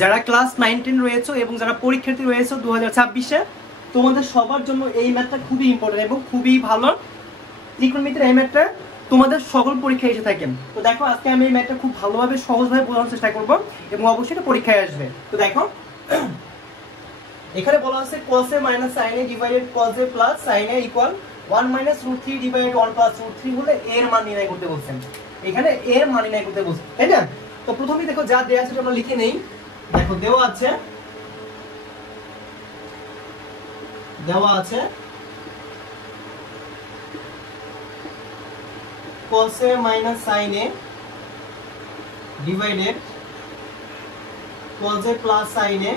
যারা ক্লাস 9 10 রয়েছে এবং যারা পরীক্ষার্থী রয়েছে 2026-এ তোমাদের সবার জন্য এই ম্যাথটা খুবই ইম্পর্টেন্ট এবং খুবই ভালো। ত্রিকোণমিতির এই ম্যাথটা তোমাদের সকল পরীক্ষায় এসে থাকেন। তো দেখো আজকে আমি এই ম্যাথটা খুব ভালোভাবে সহজভাবে বোঝানোর চেষ্টা করব এবং অবশ্যই এটা পরীক্ষায় আসবে। তো দেখো এখানে বলা আছে cos a minus sin a divided cos a plus sin a equal 1 minus √3 divided 1 plus √3 হলে এর মান নির্ণয় করতে বলছেন। এখানে এর মান নির্ণয় করতে বলছেন, তাই না? তো প্রথমেই দেখো যা দেয়া আছে আমরা লিখে নেই। দেখো দেওয়া আছে cos a minus sin a divided cos a plus sin a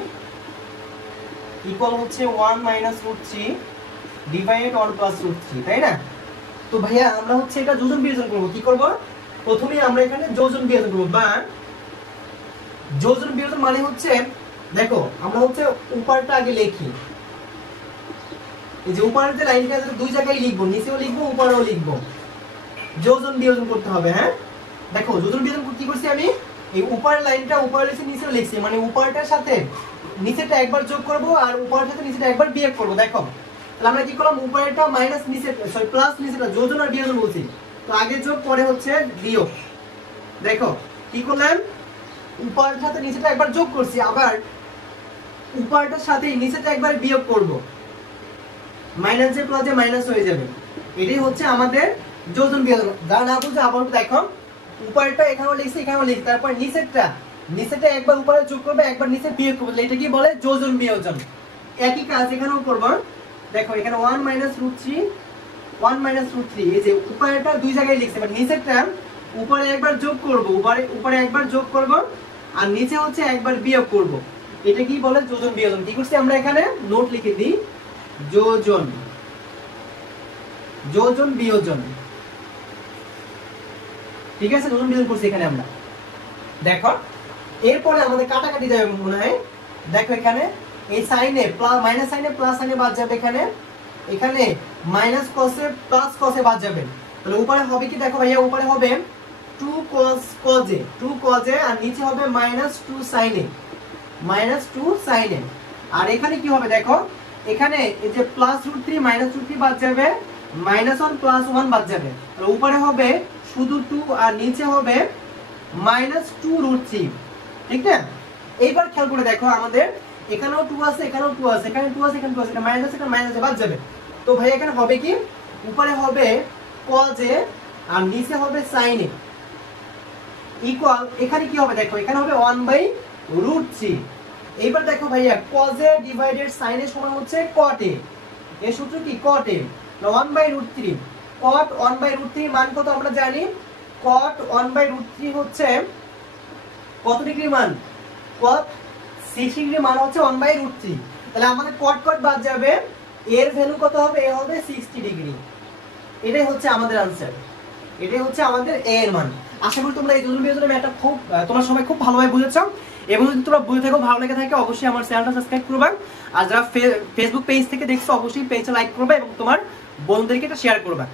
equal হচ্ছে 1 minus √3 ডিভাইডেড 1 plus √3, তাই না? তো ভাইয়া আমরা হচ্ছে এটা যোজন বিয়োজন করব। কি করব? প্রথমেই আমরা এখানে যোজন বিয়োজন করব। বা যোজন বিয়োজন মানে হচ্ছে দেখো আমরা হচ্ছে উপরটা আগে লিখি। এই যে উপরের যে লাইনটা আছে দুই জায়গায় লিখব, নিচেও লিখব উপরেও লিখব। যোজন বিয়োজন করতে হবে, হ্যাঁ? দেখো যোজন বিয়োজন কি করছি আমি? এই উপরের লাইনটা উপরে লিখছি নিচেও লিখছি, মানে উপরটার সাথে নিচেটা একবার যোগ করব আর উপরের সাথে নিচেটা একবার বিয়োগ করব। দেখো তাহলে আমরা কি করলাম, উপরেরটা মাইনাস নিচে সরি প্লাস নিচেটা যোজন আর বিয়োজন বলছি। তো আগে যোগ পরে হচ্ছে বিয়োগ। দেখো কি করলাম, উপরের সাথে নিচেটা একবার যোগ করছি, আবার উপরেরটার সাথে নিচেটা একবার বিয়োগ করব। মাইনাস যে প্লাসে মাইনাস হয়ে যাবে। এটাই হচ্ছে আমাদের যোজন বিয়োজন। যারা না বুঝে আবার দেখো উপরেরটা এখানেও লিখছি এখানেও লিখছি, তারপর নিচেটা একবার উপরে যোগ করবে একবার নিচে বিয়োগ করবে। এটা কি বলে? যোজন বিয়োজন। একই কাজ এখানেও করব। দেখো এখানে 1 minus √3 এই যে উপরেরটা দুই জায়গায় লিখছি, মানে নিচেরটা উপরে একবার যোগ করব, উপরে একবার যোগ করব আর নিচে হচ্ছে একবার বিয়োগ করব। এটা কি বলে? যোজন বিয়োজন। কি করছি আমরা এখানে নোট লিখে দিই, যোজন বিয়োজন। ঠিক আছে, যোজন বিয়োজন করছি এখানে আমরা। দেখো এরপরে আমাদের কাটাকাটি যাবে মনে হয়। দেখো এখানে এই সাইনে মাইনাস সাইনে প্লাস সাইনে বাদ যাবে, এখানে মাইনাস কসে প্লাস কসে বাদ যাবে। তাহলে উপরে হবে কি? দেখো ভাইয়া উপরে হবে 2 cos a আর নিচে হবে -2 sin a। আর এখানে কি হবে? দেখো এখানে এই যে প্লাস √3 -√3 বাদ যাবে, -1 + 1 বাদ যাবে। আর উপরে হবে শুধু 2 আর নিচে হবে -2√3, ঠিক না? এইবার খেয়াল করে দেখো আমাদের এখানেও 2 আছে এখানেও 2 আছে, এখানে 2 আছে এখানে 2 আছে, এটা মাইনাস এটা মাইনাস বাদ যাবে। তো ভাই এখানে হবে কি? উপরে হবে cos a আর নিচে হবে sin a ইকুয়াল এখানে কি হবে? দেখো এখানে হবে 1/√3। এইবার দেখো ভাইয়া cos a divided sin a সমান হচ্ছে cot a। এর সূত্র কি? cot a 1/√3। cot 1/√3 মান কত আমরা জানি? cot 1/√3 হচ্ছে কত ডিগ্রি মান? cot 6 ডিগ্রি মান হচ্ছে 1/√3। তাহলে আমাদের cot বাদ যাবে, এর ভ্যালু কত হবে? এ হবে 60 ডিগ্রি। এটাই হচ্ছে আমাদের आंसर, এটাই হচ্ছে আমাদের a এর মান। আশা করি তোমরা এই যোজন বিয়োজনের ম্যাথটা খুব তোমরা সবাই খুব ভালোভাবে বুঝেছো। এবং যদি তোমরা বুঝে থাকো, ভালো লেগে থাকে, অবশ্যই আমার চ্যানেলটা সাবস্ক্রাইব করবে। আর যারা ফেসবুক পেজ থেকে দেখছো অবশ্যই পেজটা লাইক করবে এবং তোমার বন্ধুদেরকে এটা শেয়ার করবে।